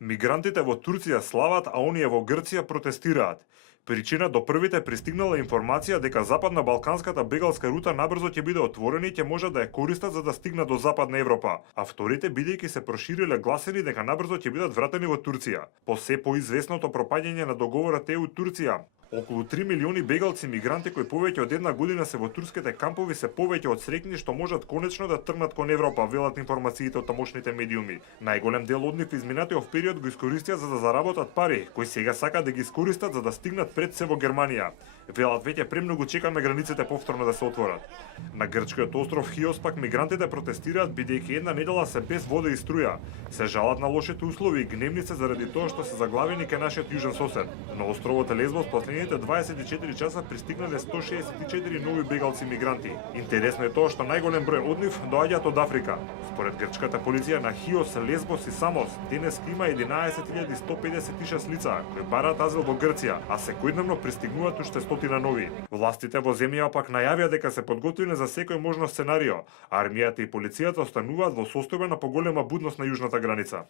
Мигрантите во Турција слават, а оние во Грција протестираат. Причина до првите пристигнала информација дека западно-балканската бегалска рута набрзо ќе биде отворена и ќе можат да ја користат за да стигнат до Западна Европа, а вторите бидејќи се прошириле гласини дека набрзо ќе бидат вратени во Турција. По се поизвестното пропаѓање на договорот EU-Турција, околу 3 милиони бегалци мигранти кои повеќе од една година се во турските кампови се повеќе од среќни што можат конечно да тргнат кон Европа, велат информациите од тамошните медиуми. Најголем дел од нив изминатиот период го искористија за да заработат пари, кои сега сакаат да ги искористат за да стигнат пред се во Германија. Велат веќе премногу чекаме границите повторно да се отворат. На грчкиот остров Хиос пак мигрантите протестираат бидејќи една недела се без вода и струја. Се жалат на лошите услови и гневни се заради тоа што се заглавени кај нашиот южен сосед. На островот Лесбос последните 24 часа пристигнале 164 нови бегалци мигранти. Интересно е тоа што најголем број од нив доаѓаат од Африка. Според грчката полиција на Хиос, Лесбос и Самос, денес има 11.156 лица кои бараат азил во Грција, а секојдневно пристигнуваат уште стотина нови. Властите во земјава пак најавија дека се подготвиле за секој можно сценарио. Армијата и полицијата остануваат во состојба на поголема будност на јужната граница.